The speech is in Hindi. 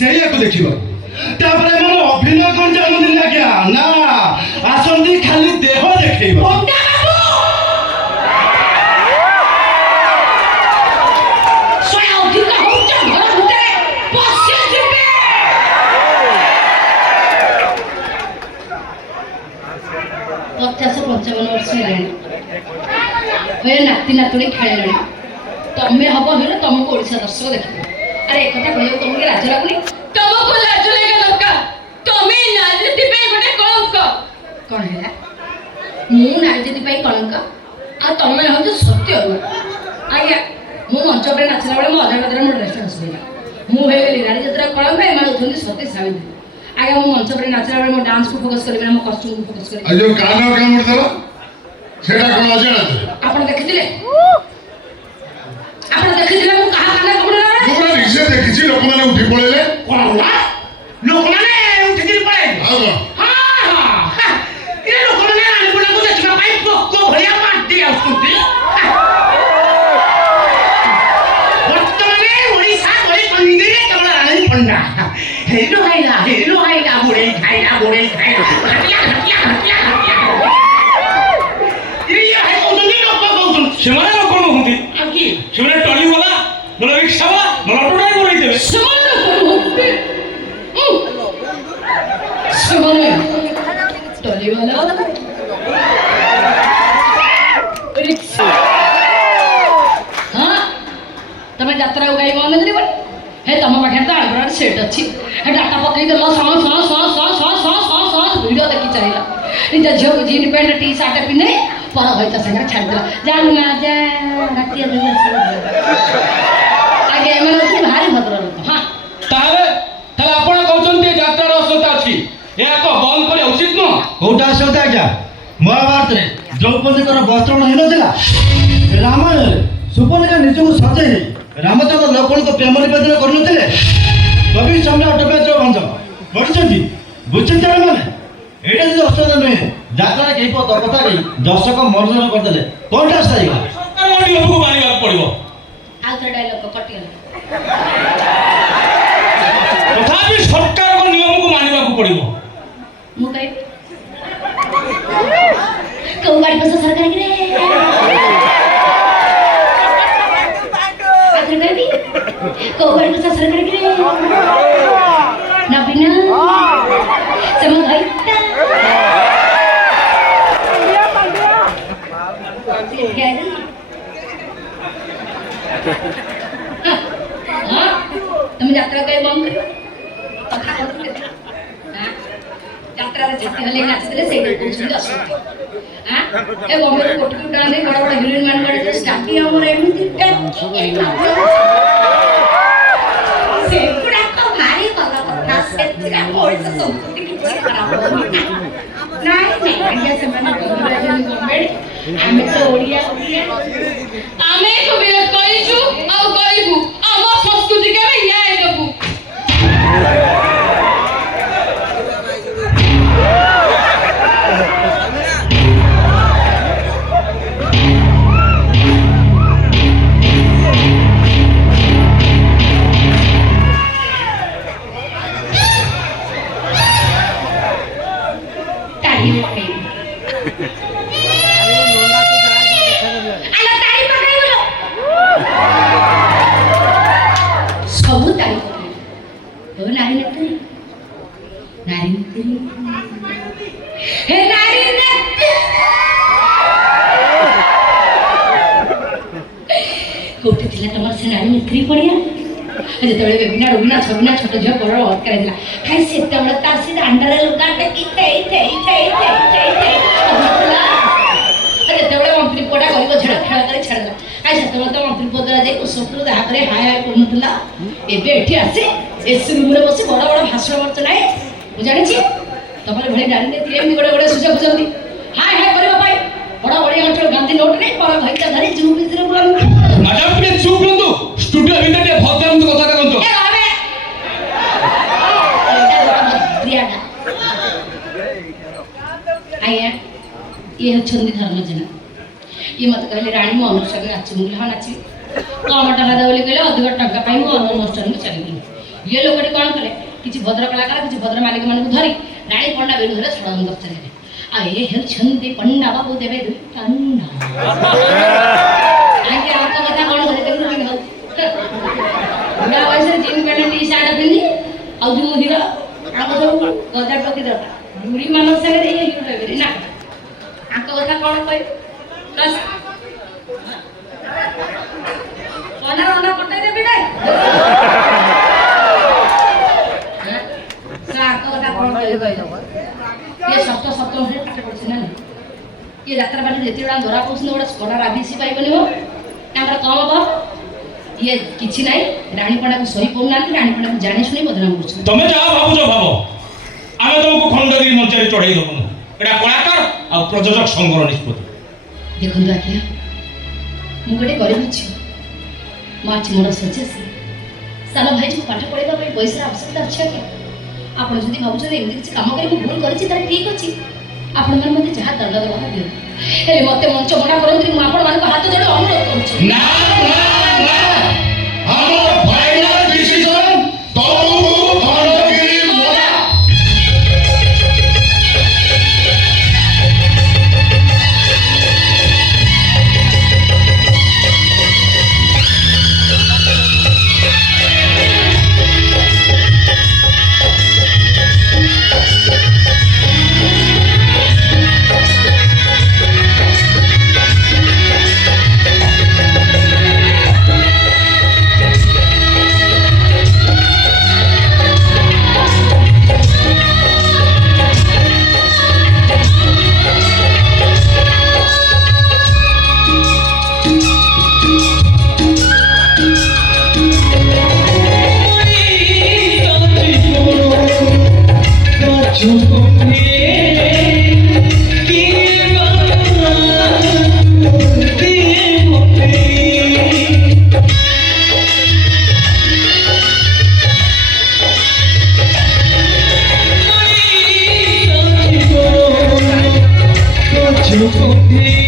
ସେଇଆକୁ ଦେଖିବ ତାପରେ ମାନେ ଅଭିନୟ କଣ ଜାଣନ୍ତି ଆଜ୍ଞା ନା ଆସନ୍ତି ଖାଲି ଦେହ ଦେଖେଇବ पचास 55 वर्ष है नाती नातुणी खेल तमें हम हिरो तुमको ओडिशा दर्शक देख अरे एक कथा कहू तुमको लाज लगुनि तुमको लाज लगे दरकार तुम्हें नारीजाति गोटे कलंक कौन है मु नारीजाति कलंक आ तुम हूँ सत्य आज्ञा मु मंच पर नाचला बेले मो अजा बदर मो ड्रेस आसला मुझे नारीजातिर कलंक एम होती सती सावित्री आगे मो मंच पर नाचला बेले मो डांस को फोकस करी मो कॉस्ट्यूम को फोकस करी जो कान कामुड़ देला सेटा कोन अजाना आपण देखिथिले आपण देखिथिले मु कहा कान कामुड़ देला मु पूरा निजे देखिछि लोक माने उठी पळेले कोन होला लोक माने उठी गिर पळे हां ए लोक माने आनी कोन को देखिबा पाई पक्को भलिया माटी आउछुंती वर्तमाने ओडिशा गई मंदिर कमला रानी पंडा हेलो हाइला बुढ़े खाइला हटिया ସେମାନେ ଲୋକ ନୁହନ୍ତି ସେମାନେ ଟଲି ବାଲା ନହେଲେ ରିକ୍ସା ବାଲା ନହେଲେ ଅଟୋ ଡ୍ରାଇଭର ହେଇଥିବେ ସେମାନେ ଟଲି ବାଲା ରିକ୍ସା हाँ तमें यात्रा गाई मन करी हे तुम पाखे तो आलब्रांड सेट अच्छी हे डाटा पकई देल वीडियो देखी चाहिए निज झील को जीन पैंट टी सार्ट पिंधे पर भाई सागर छाड़देला जाना जा राति आगे एम भारी भद्र लोक हाँ ताहले ताहले आपण कहउछन्ती यात्रार असलता अछि या को बंद करे उचित न कोटा असलता आज्ञा महाभारत रे द्रौपदी वस्त्र हेन रामायण सुपर्णिका निजको सजै रामचंद्र लक्ष्मण को प्रेम निवेदन करनथिले कवि सम्राट अटोपेद्र भंज पढ़िछन्ती बुझछन्ती माने एटा जे असलता नुहे यात्रा के कथा कही दर्शक मनोरंजन करदेले कोनटा सही सरकार मंडी हमको मानिबा पड़िबो आउटर डायलॉग कटिगला तथापि सरकार को नियम को मानिबा पड़िबो मु कहि कौ गाड़ी पर सरकार के कौ बार का सरकार के ना बिना समझ आई हां तुम यात्रा कई बंद करियो कथा करते यात्रा रे छाती हले नाचले सेही कोछुंदी असुती हां ए बॉम्बे कोटी उडाने बड़ बड़ हीरोइन मान गडे जो स्टार्टिंग हमर एमिति सेपुडा को भारी कला कथा सेतिरा ओडिसा संस्कृति किछि खराब होनी नाही आज्ञा से माने बंधुराजन बॉम्बे आमे तो ओडिया आमे को बिरोध करिछु आ करिबु हम संस्कृति के न्याय देबु कोटे थिला तमर से नारी मित्री पड़िया जेतबे बेबिना रुबिना छबिना छोट झ पर ऑफ कराइला खाइ सेतबे तार से अंडर लुगा टेकिते जेतबे मंत्री पड़ा गरीब झड़ा खेला करे छाड़ला खाइ सेतबे तो मंत्री पदरा जे कुसुपुर दा करे हाय हाय कोनथला एबे एठी आसे एसी रूम रे बसी बड़ बड़ भाषण वर्च नाही मु जानि छी तमरे भଳି नारी ने तिरे एमि गोडे गोडे सुजा बुझाउनी हाय हाय करबा पाई बड़ बड़ी अंचल गांधी नोट नहीं पर भाईटा धरी जू बिजरे बुलान मैडम प्लीज चुप करंतु स्टूडियो भीतर के भद्रांत कथा करंतु ए आवे प्रियाडा आया ये छंदी धर्मजना ये मत कहले रानी मो अनुष्ठान नाची मुला नाची कम टका दे बोली कहले अधिक टका पाई मो अनुष्ठान में चली गई ये लोकटी कौन कले किसी भद्र कलाकार किसी भद्र मालिक मान धरी राणी पंडा विरुद्ध षड्यंत्र चले आ ये हेउछन्ति पंडा बाबू देवे दुई कान्ना आगे आपको कथा कौन करे देखु नहीं हो बुढ़ा वयस जीन पैंट टी शर्ट पिंदी आ जो मुदिर आपको सब गजा टोकी दरता बुढ़ी मानव संगे ये हिरो लेबे ना आपको कथा कौन कहि बस सोना रोना पट्टे देबी नहीं आपको कथा कौन कहि ये सप्त सप्तम से पाठ पढ़ছি ना ये यात्रा बाटी जेते बडा धरा पउछ न बडा छोडा राबिसी पाइबनी हो तांकर कम हो ये किछि नाही रानी पडा को सही पउ नांती रानी पडा को जानि सुनी बदनाम करछ तमे जा भाबुछ भाबो आमे तुमको खंडगिरी मंचरे चढ़ाई देबो एटा कलाकार आ प्रयोजक संघर निष्पत्ति देखन राखिया मु गटे गरीब छि माछ मोर सचेसी सानो भाई जो पाठ पढेबा पई पैसा आवश्यकता अछि कि आपण जदि भाबुछ एमि किछि काम करी भूल करछि त ठीक अछि आपण मन मते जहा दंड देबा दियो हेले मते मंच मना करंतु मु आपण मान हाथ जोड़ अनुरोध करछि ना ना ଆମର ଫାଇନାଲ ଡିସିଜନ ତମକୁ ଖଣ୍ଡଗିରି ମନା। You